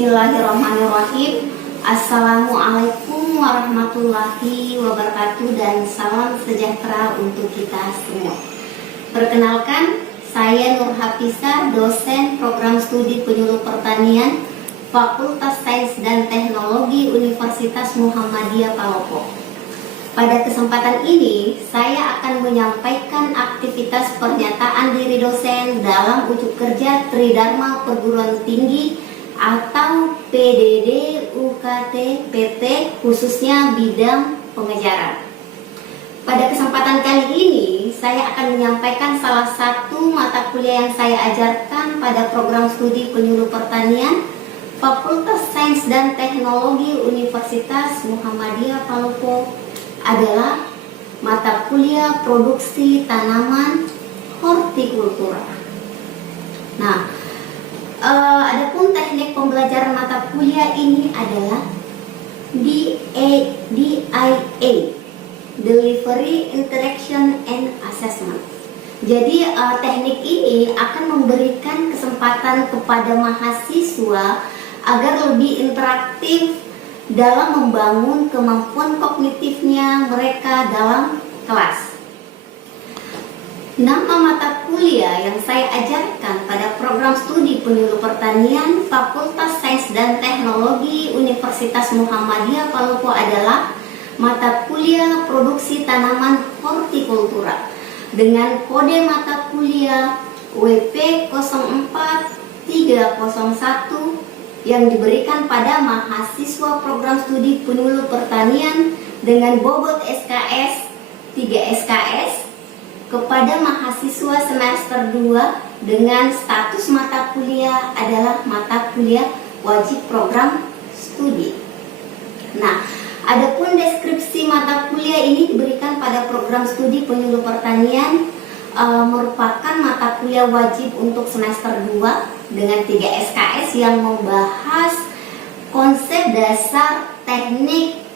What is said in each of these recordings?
Bismillahirrahmanirrahim. Assalamualaikum warahmatullahi wabarakatuh dan salam sejahtera untuk kita semua. Perkenalkan, saya Nur Hafizah, dosen program studi penyuluh pertanian Fakultas Sains dan Teknologi Universitas Muhammadiyah Palopo. Pada kesempatan ini, saya akan menyampaikan aktivitas pernyataan diri dosen dalam ujuk kerja Tridharma Perguruan Tinggi atau PDD UKT PT, khususnya bidang pengejaran. Pada kesempatan kali ini, saya akan menyampaikan salah satu mata kuliah yang saya ajarkan pada program studi penyuluh pertanian Fakultas Sains dan Teknologi Universitas Muhammadiyah Palopo adalah mata kuliah produksi tanaman hortikultura. Nah, adapun teknik pembelajaran mata kuliah ini adalah DIA, Delivery, Interaction, and Assessment. Jadi teknik ini akan memberikan kesempatan kepada mahasiswa agar lebih interaktif dalam membangun kemampuan kognitifnya mereka dalam kelas. Nama mata kuliah yang saya ajarkan pada program studi penyuluh pertanian Fakultas Sains dan Teknologi Universitas Muhammadiyah Palopo adalah mata kuliah produksi tanaman hortikultura dengan kode mata kuliah WP 04301 yang diberikan pada mahasiswa program studi penyuluh pertanian dengan bobot SKS 3 SKS kepada mahasiswa semester 2 dengan status mata kuliah adalah mata kuliah wajib program studi. Nah, adapun deskripsi mata kuliah ini diberikan pada program studi penyuluh pertanian merupakan mata kuliah wajib untuk semester 2 dengan 3 SKS yang membahas konsep dasar teknik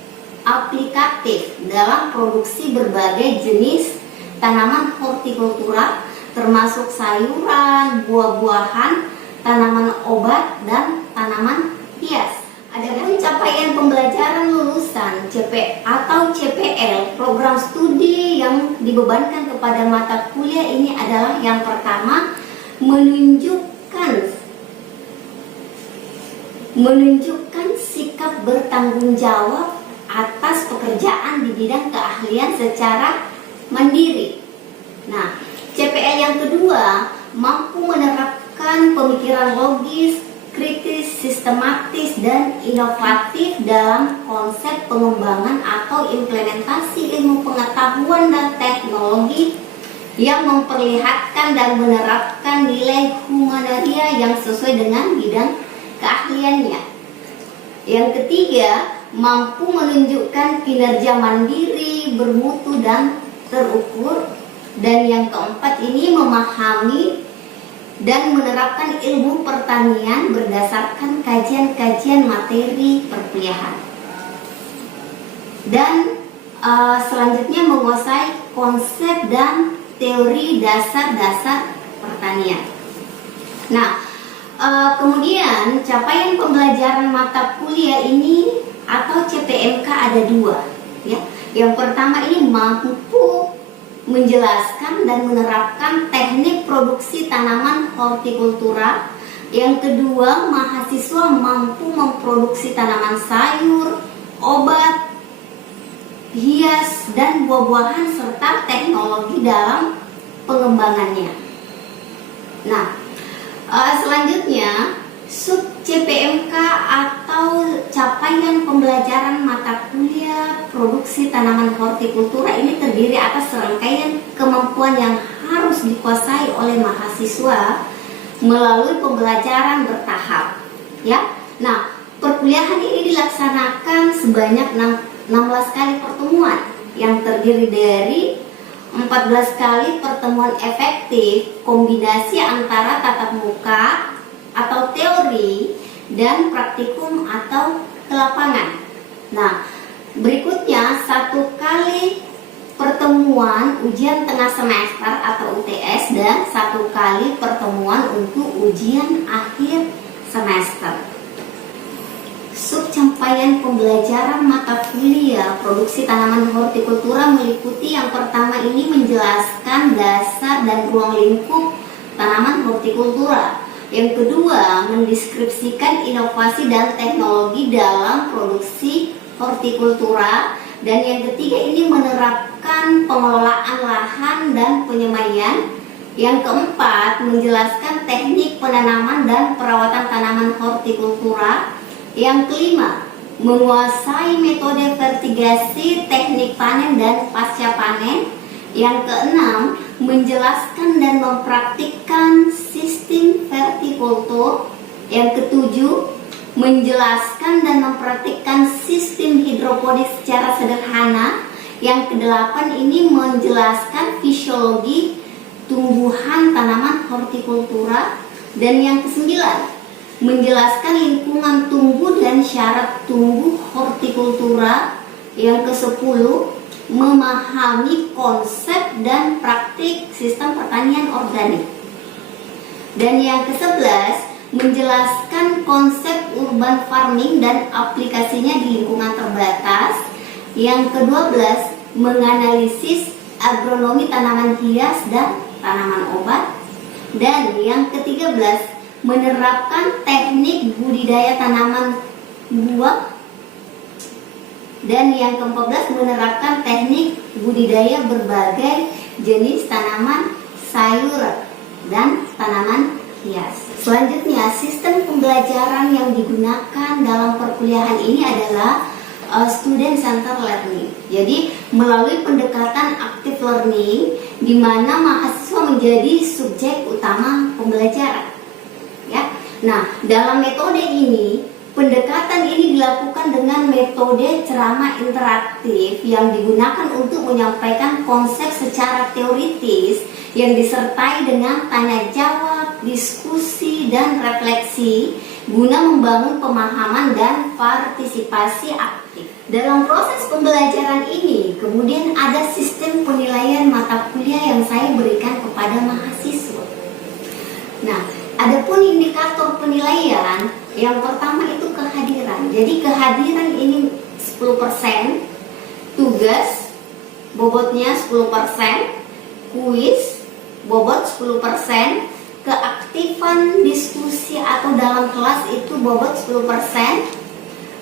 aplikatif dalam produksi berbagai jenis tanaman hortikultura termasuk sayuran, buah-buahan, tanaman obat, dan tanaman hias. Adapun capaian pembelajaran lulusan CPL program studi yang dibebankan kepada mata kuliah ini adalah yang pertama menunjukkan sikap bertanggung jawab atas pekerjaan di bidang keahlian secara mandiri. Nah, CPL yang kedua mampu menerapkan pemikiran logis, kritis, sistematis, dan inovatif dalam konsep pengembangan atau implementasi ilmu pengetahuan dan teknologi yang memperlihatkan dan menerapkan nilai humanitaria yang sesuai dengan bidang keahliannya. Yang ketiga, mampu menunjukkan kinerja mandiri, bermutu, dan terukur. Dan yang keempat ini memahami dan menerapkan ilmu pertanian berdasarkan kajian-kajian materi perkuliahan. Dan selanjutnya menguasai konsep dan teori dasar-dasar pertanian. Nah, kemudian capaian pembelajaran mata kuliah ini atau CPMK ada dua, ya. Yang pertama ini mampu menjelaskan dan menerapkan teknik produksi tanaman hortikultura. Yang kedua, mahasiswa mampu memproduksi tanaman sayur, obat, hias, dan buah-buahan serta teknologi dalam pengembangannya. Nah, selanjutnya sub CPMK atau capaian pembelajaran mata kuliah produksi tanaman hortikultura ini terdiri atas serangkaian kemampuan yang harus dikuasai oleh mahasiswa melalui pembelajaran bertahap, ya. Nah, perkuliahan ini dilaksanakan sebanyak 16 kali pertemuan yang terdiri dari 14 kali pertemuan efektif kombinasi antara tatap muka atau teori dan praktikum atau ke lapangan. Nah, berikutnya 1 kali pertemuan ujian tengah semester atau UTS dan 1 kali pertemuan untuk ujian akhir semester. Subcapaian pembelajaran mata kuliah produksi tanaman hortikultura meliputi yang pertama ini menjelaskan dasar dan ruang lingkup tanaman hortikultura. Yang kedua, mendeskripsikan inovasi dan teknologi dalam produksi hortikultura. Dan yang ketiga ini menerapkan pengelolaan lahan dan penyemaian. Yang keempat, menjelaskan teknik penanaman dan perawatan tanaman hortikultura. Yang kelima, menguasai metode vertigasi, teknik panen dan pasca panen. Yang keenam, menjelaskan dan mempraktikkan sistem vertikultur. Yang ketujuh, menjelaskan dan mempraktikkan sistem hidroponik secara sederhana. Yang kedelapan ini menjelaskan fisiologi tumbuhan tanaman hortikultura. Dan yang kesembilan, menjelaskan lingkungan tumbuh dan syarat tumbuh hortikultura. Yang ke-10, memahami konsep dan praktik sistem pertanian organik. Dan yang ke-11, menjelaskan konsep urban farming dan aplikasinya di lingkungan terbatas. Yang ke-12, menganalisis agronomi tanaman hias dan tanaman obat. Dan yang ke-13, menerapkan teknik budidaya tanaman buah. Dan yang ke-14, menerapkan teknik budidaya berbagai jenis tanaman sayur dan tanaman hias. Selanjutnya, sistem pembelajaran yang digunakan dalam perkuliahan ini adalah student center learning. Jadi melalui pendekatan active learning di mana mahasiswa menjadi subjek utama pembelajaran. Ya. Nah, dalam metode ini, pendekatan ini dilakukan dengan metode ceramah interaktif yang digunakan untuk menyampaikan konsep secara teoritis yang disertai dengan tanya jawab, diskusi, dan refleksi guna membangun pemahaman dan partisipasi aktif. Dalam proses pembelajaran ini, kemudian ada sistem penilaian mata kuliah yang saya berikan kepada mahasiswa. Nah, adapun indikator penilaian, yang pertama itu kehadiran. Jadi kehadiran ini 10%, tugas bobotnya 10%, kuis bobot 10%, keaktifan diskusi atau dalam kelas itu bobot 10%,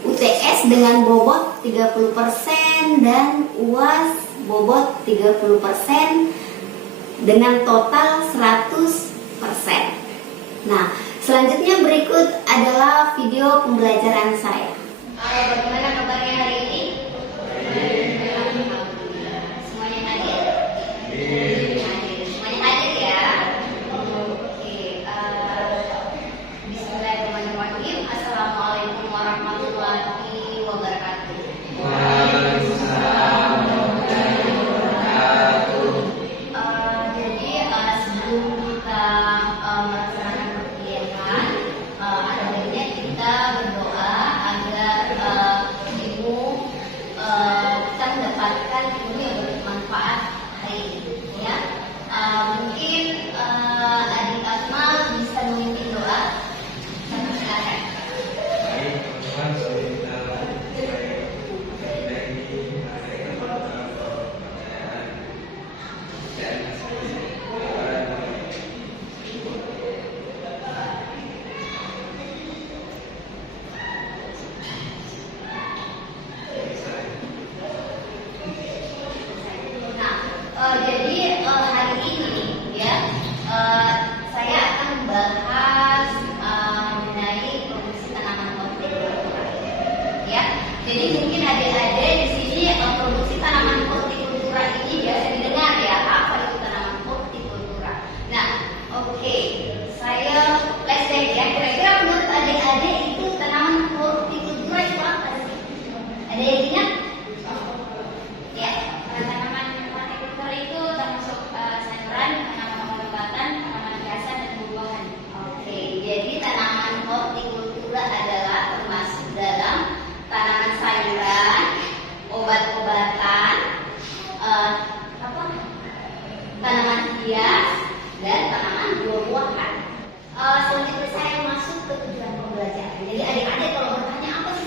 UTS dengan bobot 30% dan UAS bobot 30% dengan total 100%. Nah, selanjutnya berikut adalah video pembelajaran saya. Bagaimana kabarnya hari ini? Alhamdulillah. Semuanya hadir? Semuanya hadir ya? Oke. Bismillahirrahmanirrahim. Assalamualaikum warahmatullahi wabarakatuh. Waalaikumsalam warahmatullahi wabarakatuh. Jadi sebelum kita melaksanakan perkuliahan, ada baiknya kita berdoa agar ibu kita mendapatkan ilmu yang bermanfaat hari ini. Ya, mungkin adik Asma bisa memimpin doa. Silakan. Jadi hari ini ya saya akan membahas mengenai produksi tanaman hortikultura. Ya, jadi mungkin adik-adik di sini produksi tanaman hortikultura ini biasa didengar ya, apa itu tanaman hortikultura. Nah, oke, saya flashback ya. Kira-kira menurut adik-adik itu tanaman hortikultura itu apa sih? Ada yang ingat? Ya, tanaman itu termasuk sayuran, tanaman obat-obatan, tanaman hiasan, dan buah-buahan. Oke, jadi tanaman hortikultura adalah termasuk dalam tanaman sayuran, obat-obatan, tanaman hias, dan tanaman buah-buahan. Selanjutnya saya masuk ke tujuan pembelajaran. Jadi adik-adik kalau bertanya apa sih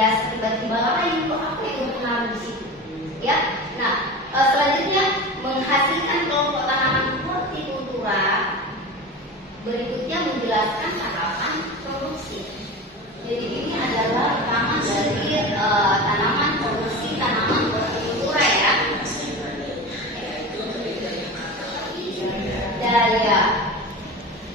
hias tiba-tiba layu, apa yang berpengaruh di situ? Ya, nah selanjutnya menghasilkan kelompok tanaman hortikultura. Berikutnya menjelaskan tahapan produksi. Jadi ini adalah rekaman dari tanaman produksi tanaman hortikultura ya. Daya.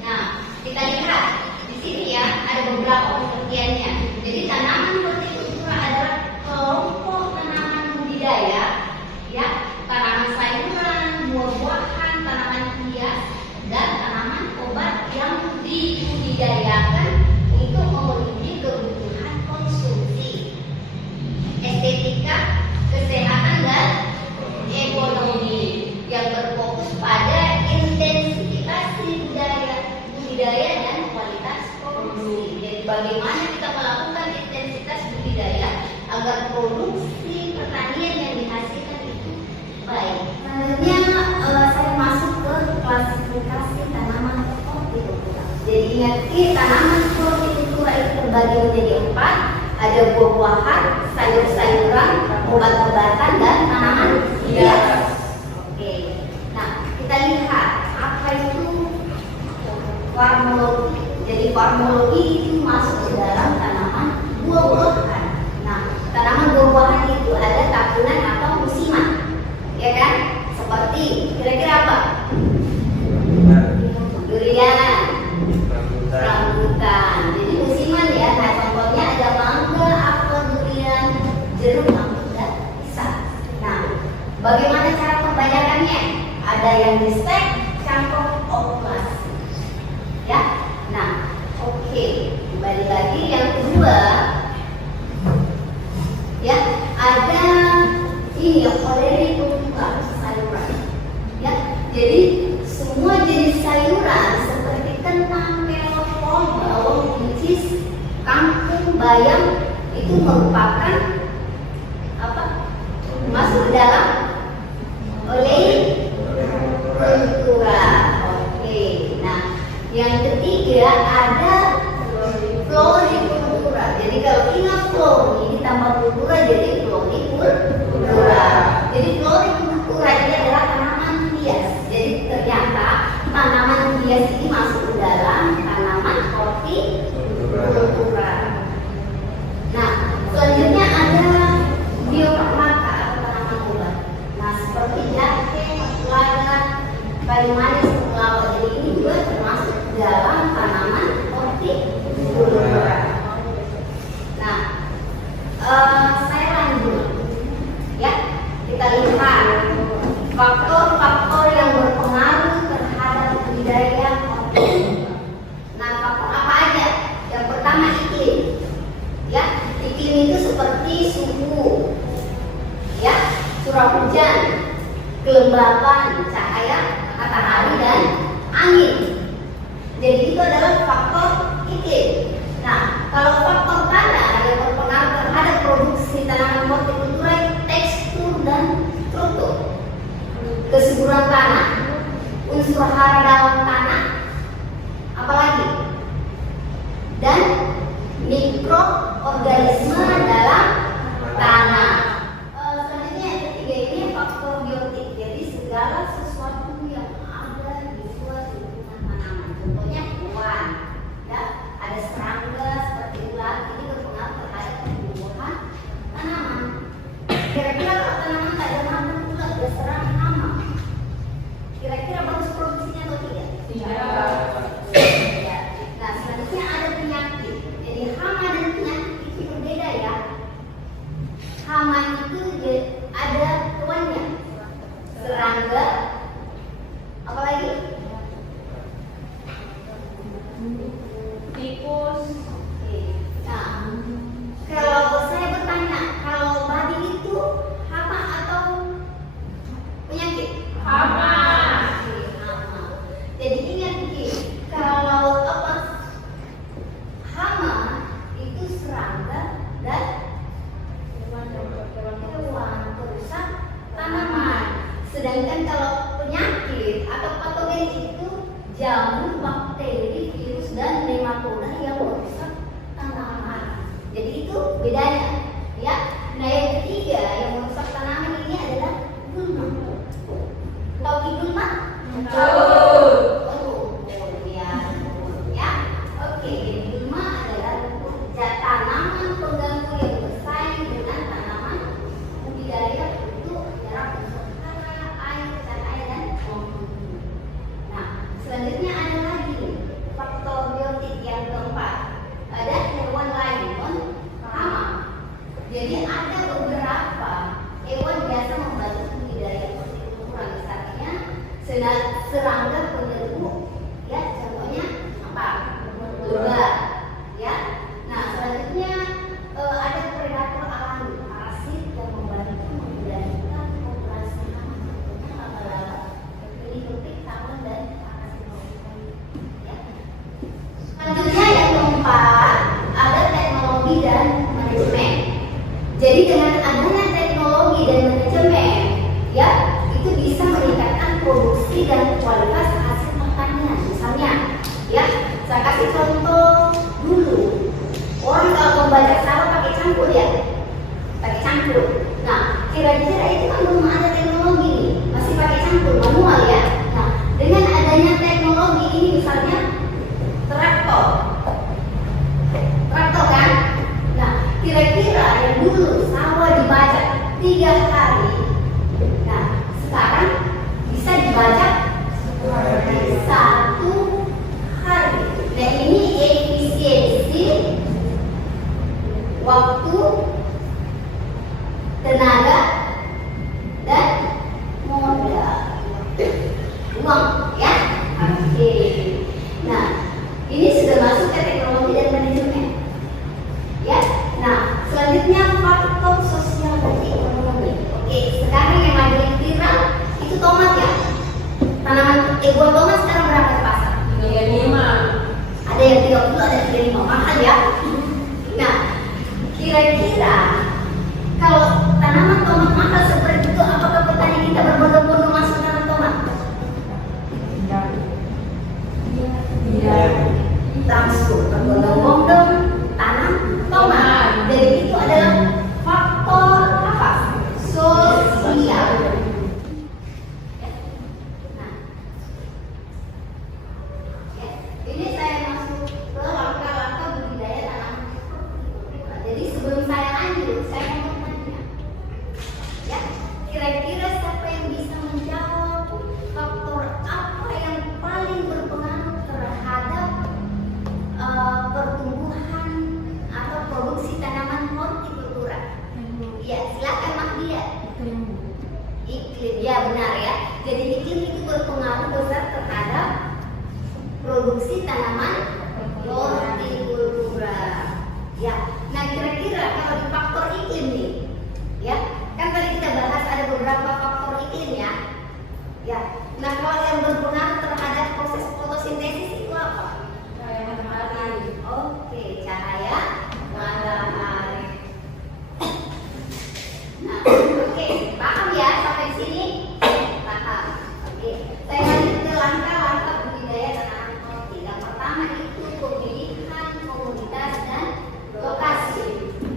Nah, kita lihat di sini ya ada beberapa pengertiannya. Jadi tanaman hortikultura adalah kelompok tanaman budidaya, ya, tanaman sayuran, buah-buahan, tanaman hias, dan tanaman obat yang dibudidayakan untuk memenuhi kebutuhan konsumsi, estetika, kesehatan, dan ekonomi yang berfokus pada intensifikasi budidaya dan kualitas produksi. Jadi bagaimana kita melakukan intensitas budidaya agar produksi pertanian yang dihasilkan itu baik. Selanjutnya saya masuk ke klasifikasi tanaman hortikultura. Jadi ingat, tanaman hortikultura itu terbagi menjadi 4. Ada buah-buahan, sayur-sayuran, obat-obatan, dan tanaman hias. Oke. Nah, kita lihat apa itu farmakologi. Jadi farmakologi itu masuk ke dalam tanaman buah-buahan. Nah, tanaman buah-buahan itu ada tahunan atau musiman, ya kan? Seperti kira-kira apa? Durian, rambutan. Jadi musiman ya. Nah, contohnya ada mangga, apel, durian, jeruk, manggis, dan pisang. Nah, bagaimana cara pembajakannya? Ada yang di stek, cangkok, oplasi. Ya. Nah, oke. Kembali lagi yang kedua. Ya, ada ini yang olerikultura, sayuran. Ya, jadi semua jenis sayuran seperti kentang, melon, kol, bawang, buncis, kangkung, bayam itu merupakan apa? Masuk dalam olerikultura. Oke. Nah, yang ketiga ada florikultura. Jadi kalau ingat flori ditambah kultura jadi florikultura. Jadi florikultura ini adalah tanaman hias. Jadi ternyata tanaman hias ini masuk ke dalam tanaman hortikultura. Nah, selanjutnya ada biofarmaka atau tanaman obat. Nah, seperti jahe, lada, kayu manis, kelapa. Jadi ini juga termasuk dalam tanaman hortikultura. Nah, saya lanjut. Ya, kita lihat faktor-faktor yang berpengaruh terhadap budidaya hortikultura. Nah, faktor apa aja? Yang pertama iklim. Ya, iklim itu seperti suhu, ya, curah hujan, kelembapan, cahaya matahari, dan angin. Jadi itu adalah faktor iklim. Nah, kalau faktor tanah yang berpengaruh terhadap produksi tanaman hortikultura, tekstur dan struktur, kesuburan tanah, unsur hara dalam tanah, apalagi, dan mikroorganisme dalam tanah. Selanjutnya yang ketiga ini faktor biotik. Jadi segala sesuatu yang ada di suatu lingkungan tanaman. Contohnya hewan, ya, ada serangga seperti ulat, ini berpengaruh terhadap pertumbuhan tanaman. Kira-kira kalau tanaman tak ada makan ulat berserang hama, kira-kira bagus produksinya atau tidak? Tidak. Ya. Nah, selanjutnya ada penyakit. Jadi hama dan penyakit itu berbeda ya. Hama itu ada tuannya, serangga, apalagi? Tikus. Nah, kalau saya bertanya, kalau babi itu hama atau penyakit? Hama. Hama. Jadi ingat begini, kalau hama itu serangga dan hewan perusak tanaman. Sedangkan kalau penyakit atau patogen itu jamur, bakteri, virus, dan nematoda yang merusak tanaman. Jadi itu bedanya. Jadi ada beberapa hewan biasa membantu budidaya hortikultura, misalnya serangga penyerbu, ya contohnya apa? Ular, ya. Nah selanjutnya ada predator alami, parasit yang membantu mengendalikan populasi hama, contohnya laba-laba, kelipik, tawon dan parasit. Ya. Selanjutnya yang keempat ada teknologi dan manajemen. Jadi dengan adanya teknologi dan manajemen, ya itu bisa meningkatkan produksi dan kualitas hasil pertanian. Misalnya, ya saya kasih contoh dulu. Orang kalau membajak sawah pakai cangkul ya, pakai cangkul. Nah, kira-kira itu kan belum ada teknologi nih, masih pakai cangkul manual ya. Nah, dengan adanya teknologi ini misalnya traktor kan. Nah, kira-kira yang dulu sawah dibajak 3 hari, nah sekarang bisa dibajak 1 hari. Nah ini efisiensi waktu, tenaga, dan modal, uang, ya. Oke. Nah ini sudah masuk ke teknologi dan manajemen, ya. Nah selanjutnya faktor sosial dan ekonomi. Oke, sekarang yang lagi viral itu tomat ya. Tanaman buah tomat sekarang berapa di pasar? 35. Ada yang 30, ada yang 35, mahal ya. Nah kira-kira kalau tanaman tomat mahal seperti itu, apakah petani kita berbondong-bondong masuk tanam tomat? Langsung berbondong-bondong tanam tomat. Jadi itu adalah faktor apa? Sosial. Nah, ya, ini saya masuk ke langkah-langkah budidaya tanaman hortikultura. Jadi sebelum saya lanjut, saya mau bertanya, ya, kira-kira siapa yang bisa menjawab faktor apa yang paling berpengaruh terhadap pertumbuhan atau produksi tanaman hortikultura? Ya, silakan Mahdia. Iklim, ya benar ya. Jadi iklim itu berpengaruh besar terhadap produksi tanaman hortikultura. Ya, nah kira-kira kalau di faktor iklim nih, ya kan tadi kita bahas ada beberapa faktor iklim ya. Ya, nah kalau yang berpengaruh terhadap proses fotosintesis itu apa? Oke, cahaya matahari. Nah, oke, paham ya sampai sini? Paham. Oke, saya lanjut ke langkah-langkah budidaya tanaman horti. Yang pertama itu pemilihan komoditas dan lokasi.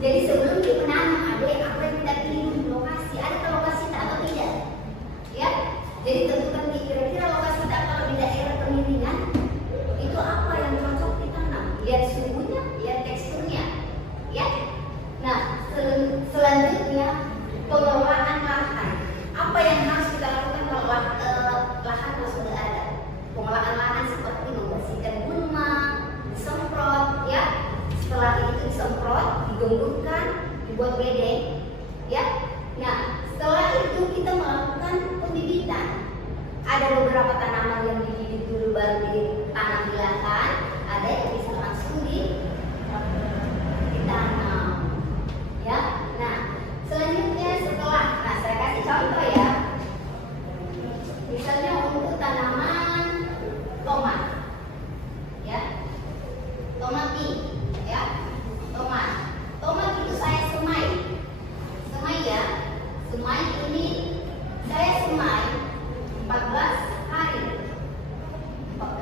Jadi sebelum ditanam ada apa yang kita pilih lokasi. Ada lokasi tak atau tidak? Ya. Jadi tentukan kira-kira lokasi tak kalau di daerah pemilihan itu apa yang cocok ditanam. Lihat suhunya, lihat teksturnya, ya. Nah, selanjutnya pengelolaan lahan. Apa yang harus kita lakukan kalau lahan sudah ada? Pengelolaan lahan seperti membersihkan gulma, disemprot, ya. Setelah itu disemprot, digemburkan, dibuat bedeng, ya. Nah, setelah itu kita melakukan pembibitan. Ada beberapa tanaman yang dibibit dulu baru ditanam di lahan, ada yang bisa langsung ditanam, ya. Nah selanjutnya setelah, nah saya kasih contoh ya, misalnya untuk tanaman tomat, ya, tomat ini, ya, tomat itu saya semai ya, semai ini saya semai 14 hari. 14.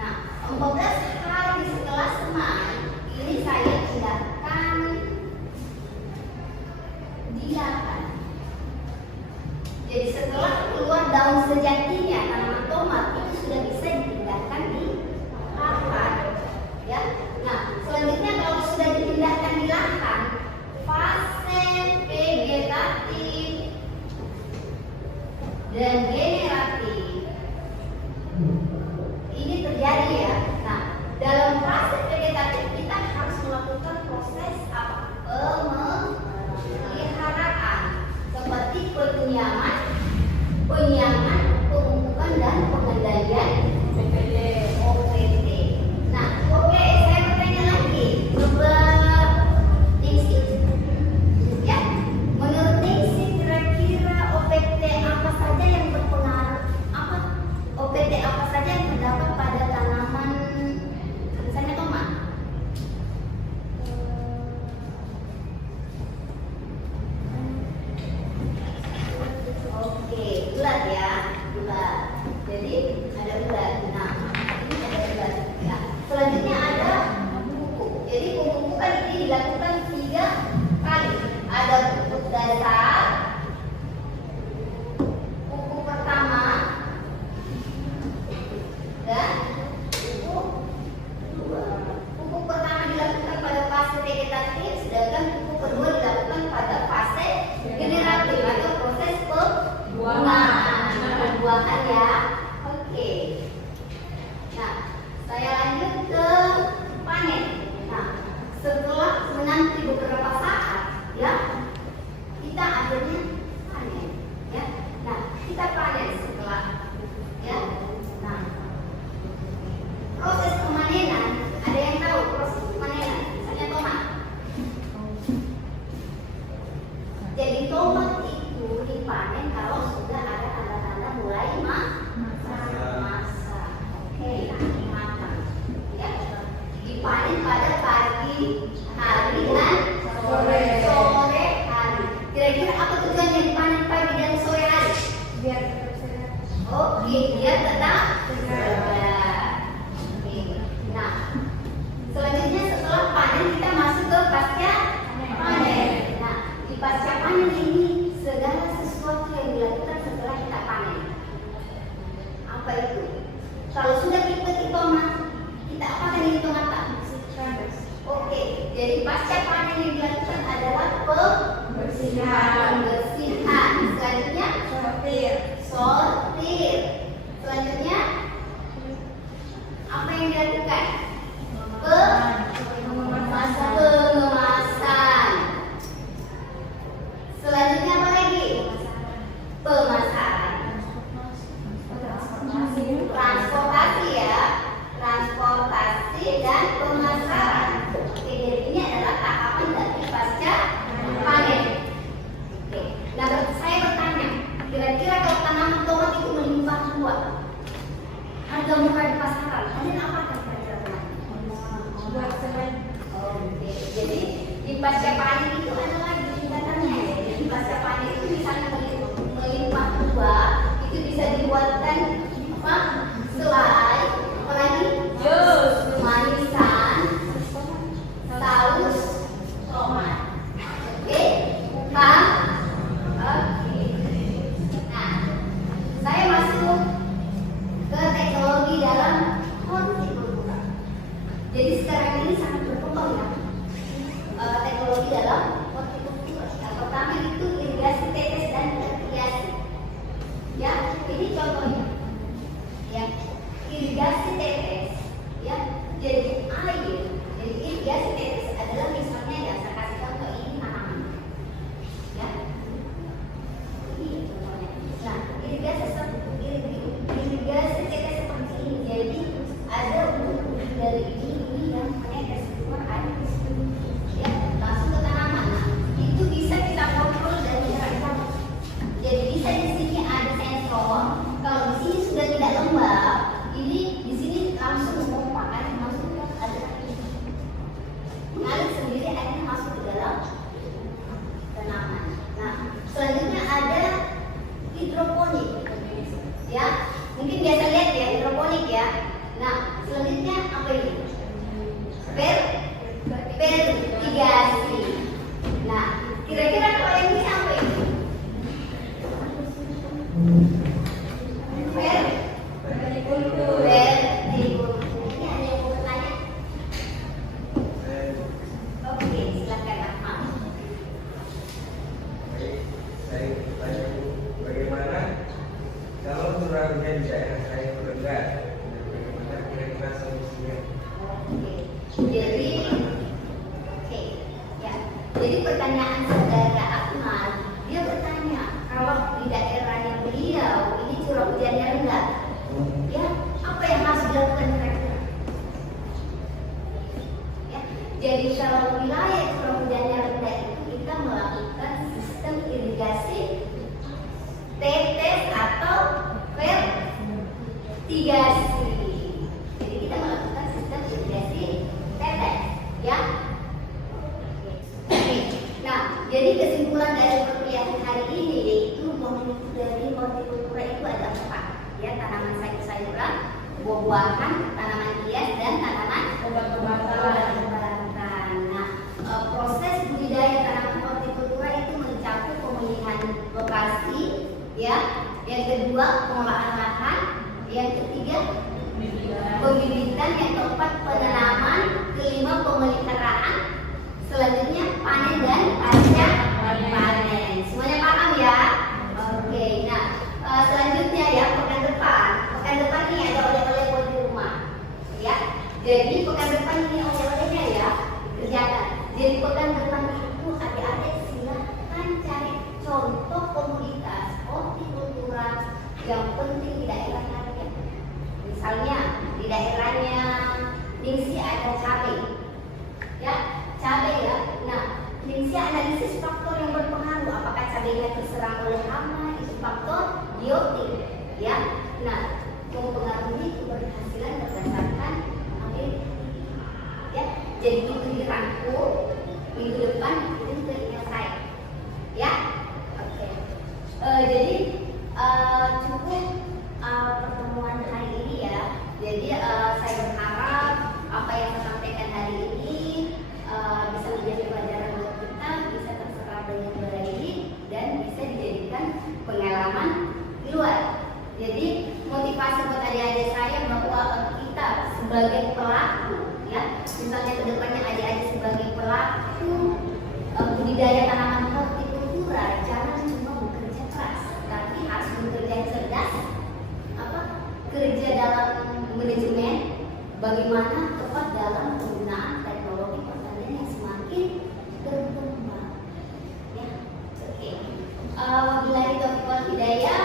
Nah, 14 hari setelah semai, ini saya pindahkan di lahan. Jadi setelah keluar daun sejatinya, tanaman tomat itu sudah bisa dipindahkan di lahan, ya. Nah, selanjutnya kalau sudah dipindahkan di lahan, fase vegetatif dan generatif ini terjadi ya. Nah, dalam fase vegetatif dipanen pada pagi hari dan sore hari. Kira-kira apa tujuannya dipanen pagi dan sore hari? Biar tetap sehat. Oke, biar tetap sehat. Oke. Nah, selanjutnya setelah panen kita masuk ke pasca panen. Nah, di pasca panen ini segala sesuatu yang dilakukan setelah kita panen. Apa itu? Kalau sudah kita tomat, kita apakan ini tomat? Oke, jadi pasca panen yang dilakukan adalah pembersihan. Selanjutnya sortir. Selanjutnya apa yang dilakukan? Pengemasan. Selanjutnya apa lagi? Pemasaran. Transportasi ya, transportasi dan pemasaran. Oke, jadi ini adalah tahapan dari pasca panen. Oke, nah saya bertanya, kira-kira kalau tanaman tomat itu melimpah ruah, harga murah di pasaran, kalian apa kira-kira Buat selain Oke, jadi di pasca panen itu ada lagi tingkatannya ya. Jadi pasca panen itu misalnya melimpah ruah, itu bisa dibuatkan apa? Selai, apalagi jus, manisan, saus tomat. Oke, paham? Oke. Nah, saya masuk ke teknologi dalam hortikultura. Jadi sekarang ini sangat berkembang ya, teknologi dalam hortikultura. Yang pertama itu irigasi tetes dan irigasi. Ya, ini contohnya. Ya, irigasi tetes. Ya, jadi air. Jadi irigasi tetes adalah misalnya ya, saya kasih contoh ini tanaman. Ya, ini contohnya. Nah, irigasi tetes seperti ini. Jadi ada bulu dari ini yang menetes keluar air ke situ. Ya, langsung ke tanaman. Nah, itu bisa kita kontrol dari jarak jauh. Jadi bisa di sini ada sensor. Kalau di sini sudah tidak lembab, ini di sini langsung memompa air masuk ke ada mengalir sendiri, airnya masuk ke dalam tanaman. Nah, selanjutnya ada hidroponik. Ya, mungkin biasa lihat ya hidroponik ya. Nah, selanjutnya apa ini? Vertigasi. Nah, kira-kira kalau yang ini apa ini? Vertikultur. Ini ada yang mau bertanya? Oke, silakan Ahmad. Saya tanya bagaimana kalau curah hujan di daerah saya rendah, bagaimana kira-kira solusinya? Jadi, oke, ya. Jadi pertanyaan saudara Ahmad, dia bertanya kalau di daerahnya beliau ini curah hujannya rendah, ya apa yang harus dilakukan kira-kira? Ya, jadi kalau wilayah curah hujannya rendah itu kita melakukan sistem irigasi tetes atau vertigasi. Jadi kita melakukan sistem irigasi tetes, ya. Oke. Nah, jadi kesimpulan dari perkuliahan hari ini yaitu dari hortikultura itu ada 4, ya, tanaman sayur-sayuran, buah-buahan, tanaman hias, dan tanaman obat-obatan. Nah, proses budidaya tanaman hortikultura itu mencakup pemilihan lokasi, ya. Yang kedua, pengolahan lahan. Yang ketiga, pembibitan. Yang keempat, penanaman. Kelima, pemeliharaan. Selanjutnya, panen dan pasca panen. Semuanya paham ya? Oke. Nah, selanjutnya ya, pekan depan. Pekan depan ini ada oleh-oleh buat di rumah, ya. Jadi pekan depan ini oleh-olehnya ya kerjakan. Jadi pekan depan itu adik-adik silahkan cari contoh komoditas hortikultura yang penting di daerah kalian. Misalnya di daerahnya Ningsi ada cabai, ya, cabai ya. Nah, Ningsi analisis faktor yang berpengaruh, apakah cabainya terserang oleh hama, itu faktor biotik, ya. Nah, mempengaruhi keberhasilan berdasarkan ya, Jadi itu dirangkum, minggu depan itu selesai. Ya, oke. Jadi cukup pertemuan hari ini ya. Jadi saya berharap apa yang saya sampaikan hari ini bisa menjadi pelajaran buat kita, bisa terserap dengan baik dan bisa dijadikan pengalaman di luar. Jadi motivasi buat adik-adik saya bahwa kita sebagai pelaku, ya, misalnya kedepannya adik-adik sebagai pelaku budidaya tanaman hortikultura, jangan cuma bekerja keras, tapi harus bekerja cerdas, kerja dalam manajemen, bagaimana tepat dalam penggunaan teknologi pertanian yang semakin berkembang. Ya, oke. Wabillahi taufiq wal hidayah.